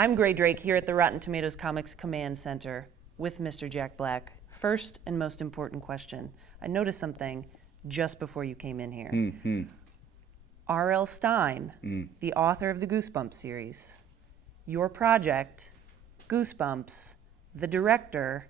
I'm Gray Drake here at the Rotten Tomatoes Comics Command Center with Mr. Jack Black. First and most important question. I noticed something just before you came in here. Mm-hmm. R.L. Stine, the author of the Goosebumps series, your project, Goosebumps, the director,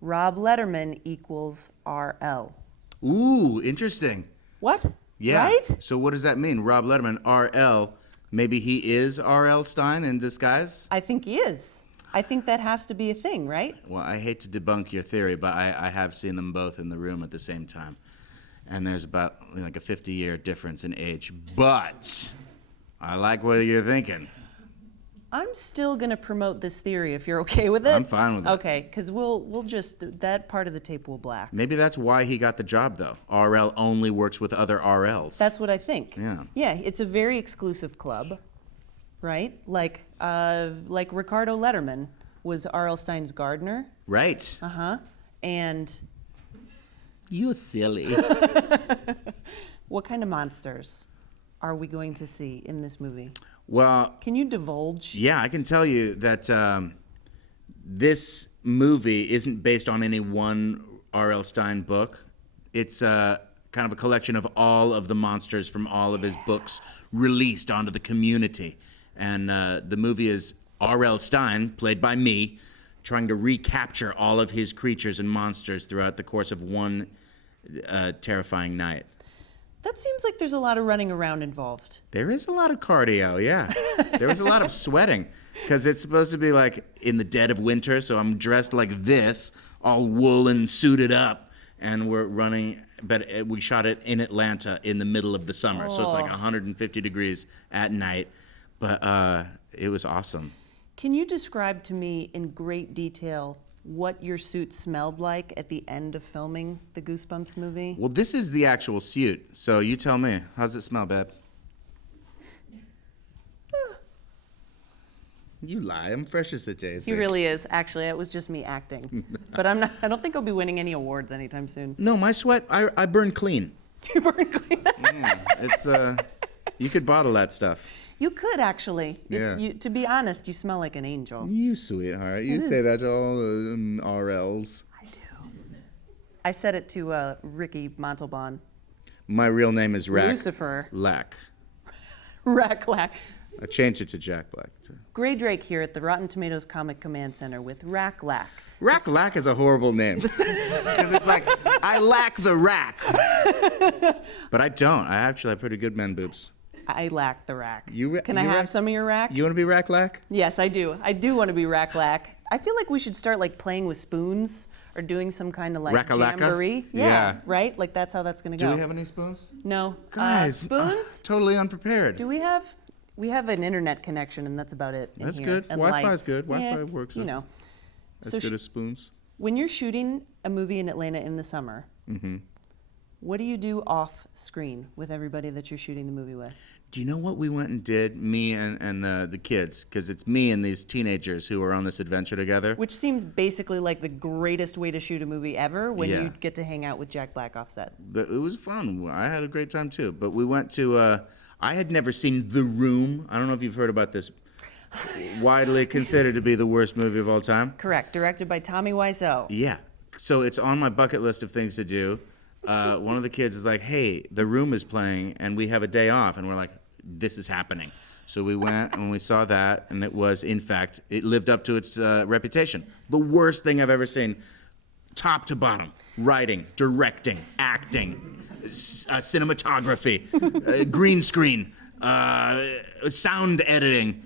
Rob Letterman equals R.L. Ooh, interesting. What? Yeah. Right? So what does that mean? Rob Letterman, R.L. Maybe he is R.L. Stine in disguise? I think he is. I think that has to be a thing, right? Well, I hate to debunk your theory, but I have seen them both in the room at the same time. And there's about like a 50-year difference in age. But I like what you're thinking. I'm still going to promote this theory if you're okay with it. I'm fine with it. Okay, because we'll just, that part of the tape will black. Maybe that's why he got the job, though. RL only works with other RLs. That's what I think. Yeah. Yeah, it's a very exclusive club, right? Like Ricardo Letterman was R.L. Stine's gardener. Right. Uh-huh. And You silly. what kind of monsters are we going to see in this movie? Well, Can you divulge? yeah, I can tell you that this movie isn't based on any one R.L. Stine book. It's kind of a collection of all of the monsters from all of his books released onto the community. And the movie is R.L. Stine, played by me, trying to recapture all of his creatures and monsters throughout the course of one terrifying night. That seems like there's a lot of running around involved. There is a lot of cardio, yeah. There was a lot of sweating, because it's supposed to be like in the dead of winter, so I'm dressed like this, all woolen, suited up, and we're running, but we shot it in Atlanta in the middle of the summer, so it's like 150 degrees at night, but it was awesome. Can you describe to me in great detail what your suit smelled like at the end of filming the Goosebumps movie? Well, this is the actual suit, so you tell me. How's it smell, babe? You lie. I'm fresh as a daisy. He really is. Actually, it was just me acting. But I don't think I'll be winning any awards anytime soon. No, my sweat, I burn clean. You burn clean. It's, you could bottle that stuff. You could actually. Yeah. To be honest, you smell like an angel. You sweetheart. You say that to all the RLs. I do. I said it to Ricky Montalban. My real name is Rack. Lucifer. Lack. Rack Lack. I changed it to Jack Black. Gray Drake here at the Rotten Tomatoes Comic Command Center with Rack Lack. Rack Lack is a horrible name. Because it's like, I lack the rack. But I don't. I actually have pretty good men boobs. I lack the rack. Can You I have rack? some of your rack? You want to be Rack Lack? Yes, I do. I do want to be Rack Lack. I feel like we should start like playing with spoons or doing some kind of like Rack-a-lacka? jamboree. Yeah. Right? Like that's how that's going to Do go. we have any spoons? No. Guys. Spoons? Totally unprepared. Do we have? We have an internet connection, and that's about it. In That's here. good. And Wi-Fi's lights. good. Wi-Fi Yeah, works. You know. As So good as spoons. when you're shooting a movie in Atlanta in the summer, Mm-hmm. what do you do off screen with everybody that you're shooting the movie with? Do you know what we went and did, me and the kids? Because it's me and these teenagers who are on this adventure together. Which seems basically like the greatest way to shoot a movie ever when Yeah. you get to hang out with Jack Black off set. But it was fun. I had a great time too. But we went to, I had never seen The Room. I don't know if you've heard about this. Widely considered to be the worst movie of all time. Correct. Directed by Tommy Wiseau. Yeah. So it's on my bucket list of things to do. One of the kids is like, hey, The Room is playing and we have a day off. And we're like, this is happening. So we went and we saw that, and it was, in fact, it lived up to its reputation. The worst thing I've ever seen, top to bottom. Writing, directing, acting, cinematography, green screen, sound editing.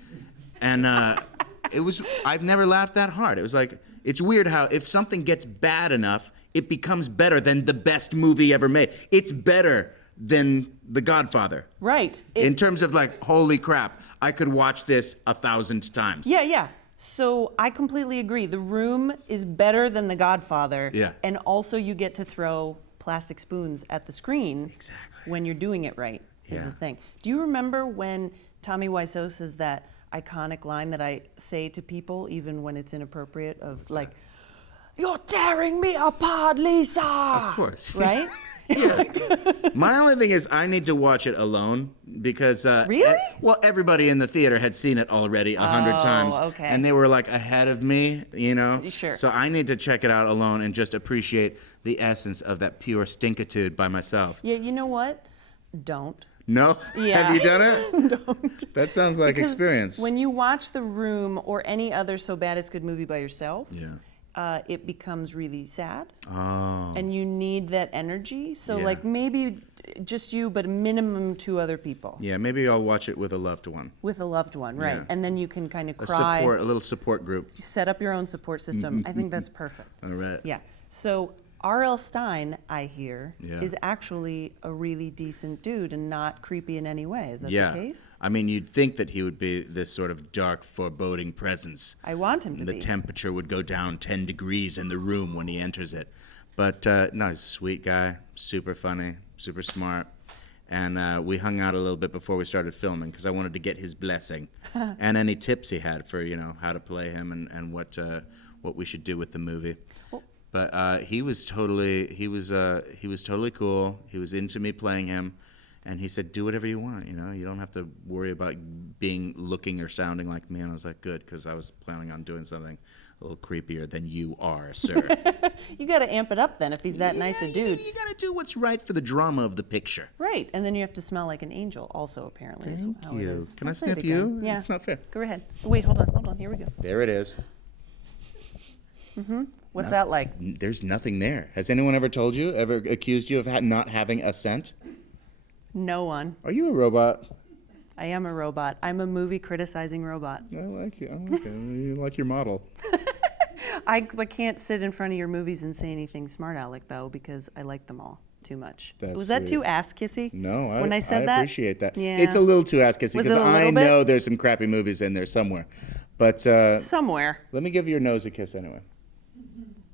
And I've never laughed that hard. It was like, it's weird how if something gets bad enough, it becomes better than the best movie ever made. It's better than The Godfather. Right. In terms of like, holy crap, I could watch this 1,000 times. Yeah. So I completely agree. The Room is better than The Godfather. Yeah. And also you get to throw plastic spoons at the screen. Exactly. When you're doing it right, is Yeah. the thing. Do you remember when Tommy Wiseau says that iconic line that I say to people even when it's inappropriate of like, You're tearing me apart, Lisa. Of course. Right? My only thing is I need to watch it alone because Really? Everybody in the theater had seen it already 100 times, okay. and they were like ahead of me, you know. Sure. So I need to check it out alone and just appreciate the essence of that pure stinkitude by myself. Yeah, you know what? Don't. No? Yeah. Have you done it? Don't. That sounds like Because experience. when you watch The Room or any other So Bad It's Good movie by yourself, it becomes really sad. Oh. And you need that energy. So Yeah. like maybe just you, but a minimum 2 other people. Yeah, maybe I'll watch it with a loved one. With a loved one, right? Yeah. And then you can kind of A cry. little support group. You set up your own support system. I think that's perfect. All right. Yeah. So R.L. Stine, I hear, Yeah. is actually a really decent dude and not creepy in any way. Is that Yeah. the case? I mean, you'd think that he would be this sort of dark, foreboding presence. I want him to The be. temperature would go down 10 degrees in the room when he enters it. But no, he's a sweet guy, super funny, super smart. And we hung out a little bit before we started filming because I wanted to get his blessing and any tips he had for, how to play him and what we should do with the movie. But he was totally cool. He was into me playing him, and he said, "Do whatever you want. You don't have to worry about looking or sounding like me." And I was like, "Good," because I was planning on doing something a little creepier than you are, sir. You got to amp it up then if he's that nice a dude. You got to do what's right for the drama of the picture. Right. And then you have to smell like an angel also, apparently. is Thank how it you. is. Can I Let's say it sniff you? again. Yeah. It's not fair. Go ahead. Wait, hold on. Here we go. There it is. What's that like? There's nothing there. Has anyone ever accused you of not having a scent? No one. Are you a robot? I am a robot. I'm a movie criticizing robot. I like you. Oh, okay. You like your model. I can't sit in front of your movies and say anything smart aleck though because I like them all too much. That's Was that sweet. too ass kissy? No, when I said that? appreciate that. Yeah. It's a little too ass kissy Was because it a I little bit? know there's some crappy movies in there somewhere. But Somewhere. let me give your nose a kiss anyway.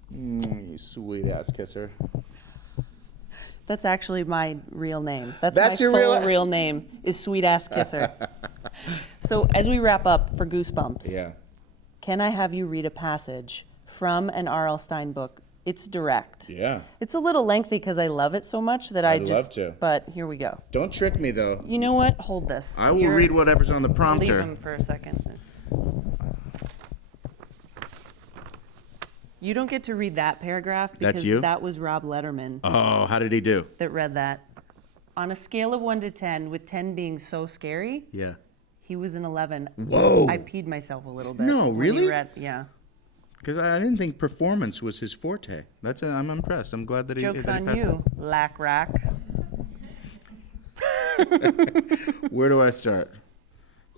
You sweet ass kisser. That's actually my real name. That's That's my your full real name is Sweet Ass Kisser. So as we wrap up for Goosebumps, Yeah. can I have you read a passage from an R.L. Stine book? It's direct. Yeah. It's a little lengthy because I love it so much that I'd love to. But here we go. Don't trick me though. You know what? Hold this. I will read whatever's on the I'll prompter. leave him for a second. You don't get to read that paragraph because That's you? that was Rob Letterman Oh, how did he do? that read that. On a scale of 1 to 10, with 10 being so scary, Yeah. he was an 11. Whoa. I peed myself a little bit. No, when he really? yeah. Because I didn't think performance was his forte. I'm impressed. I'm glad that he Joke's that he on passed you, lack rack. that. Where do I start?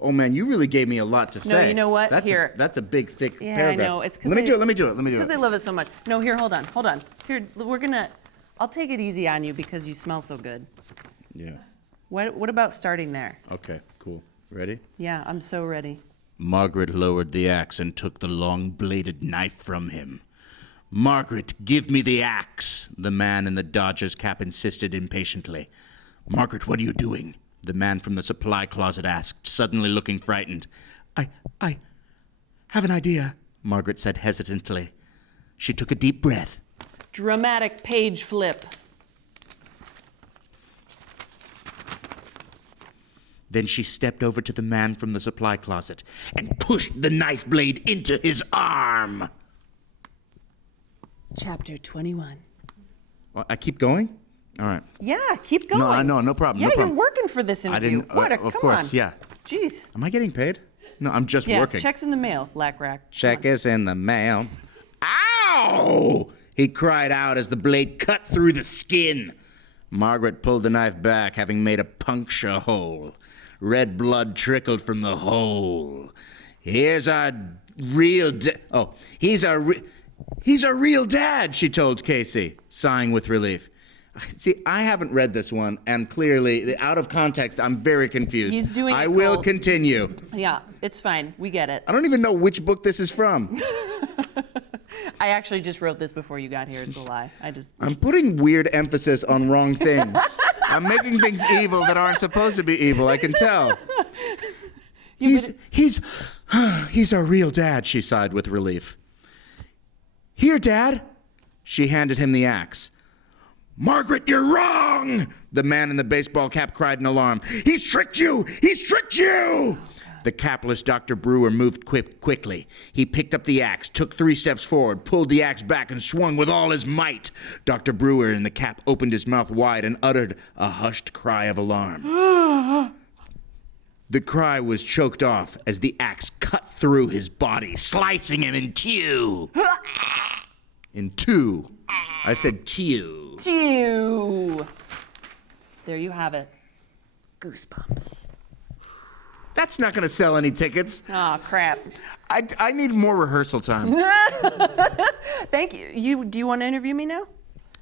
Oh man, you really gave me a lot to say. you know what? That's Here. that's a big, thick Yeah, paragraph. I know. It's 'cause Let me I- do it. Let me do it. It's because I love it so much. No, here, hold on. Here, I'll take it easy on you because you smell so good. Yeah. What about starting there? Okay. Cool. Ready? Yeah, I'm so ready. Margaret lowered the axe and took the long-bladed knife from him. Margaret, give me the axe, the man in the Dodger's cap insisted impatiently. Margaret, what are you doing? The man from the supply closet asked, suddenly looking frightened. I have an idea, Margaret said hesitantly. She took a deep breath. Dramatic page flip. Then she stepped over to the man from the supply closet and pushed the knife blade into his arm. Chapter 21. I keep going? All right. Yeah, keep going. No problem. Yeah, no problem. you're working for this interview. Of course, yeah. Jeez. Am I getting paid? No, I'm just Yeah, working. check's in the mail, lack rack. Check is in the mail. Ow! He cried out as the blade cut through the skin. Margaret pulled the knife back, having made a puncture hole. Red blood trickled from the hole. Here's our real he's our real dad, she told Casey, sighing with relief. See, I haven't read this one, and clearly, out of context, I'm very confused. He's doing I it will cold. continue. Yeah, it's fine. We get it. I don't even know which book this is from. I actually just wrote this before you got here. It's a lie. I'm putting weird emphasis on wrong things. I'm making things evil that aren't supposed to be evil, I can tell. He's our real dad, she sighed with relief. Here, Dad. She handed him the axe. Margaret, you're wrong! The man in the baseball cap cried in alarm. He's tricked you! He's tricked you! The capless Dr. Brewer moved quickly. He picked up the axe, took 3 steps forward, pulled the axe back, and swung with all his might. Dr. Brewer in the cap opened his mouth wide and uttered a hushed cry of alarm. The cry was choked off as the axe cut through his body, slicing him in two. In two. I said two. Chew. There you have it. Goosebumps. That's not going to sell any tickets. Oh, crap. I need more rehearsal time. Thank you. Do you want to interview me now?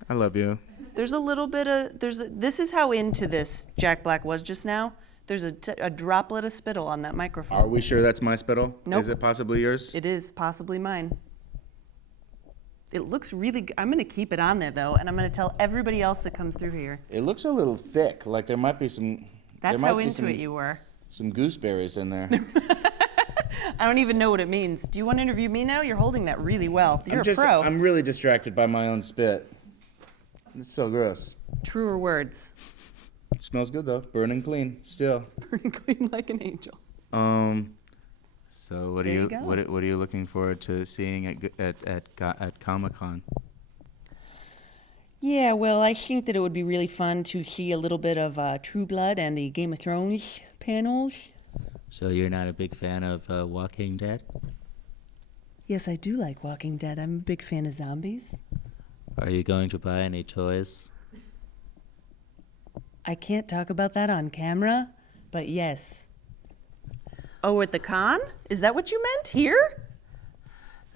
I love you. There's a little bit of, this is how into this Jack Black was just now. There's a droplet of spittle on that microphone. Are we sure that's my spittle? Nope. Is it possibly yours? It is possibly mine. It looks really good. I'm going to keep it on there, though, and I'm going to tell everybody else that comes through here. It looks a little thick. Like there might be some... That's how into it you were. Some gooseberries in there. I don't even know what it means. Do you want to interview me now? You're holding that really well. You're a pro. I'm really distracted by my own spit. It's so gross. Truer words. It smells good though. Burning clean still. Burning clean like an angel. So what There are you you go. what are you looking forward to seeing at Comic-Con? Yeah, well, I think that it would be really fun to see a little bit of True Blood and the Game of Thrones panels. So you're not a big fan of Walking Dead? Yes, I do like Walking Dead. I'm a big fan of zombies. Are you going to buy any toys? I can't talk about that on camera, but yes. Oh, at the con? Is that what you meant? Here?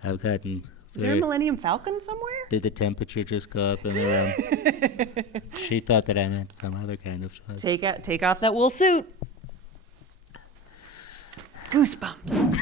I've gotten... Is there a Millennium Falcon somewhere? Did the temperature just go up in the room? She thought that I meant some other kind of toys. Take off that wool suit. Goosebumps.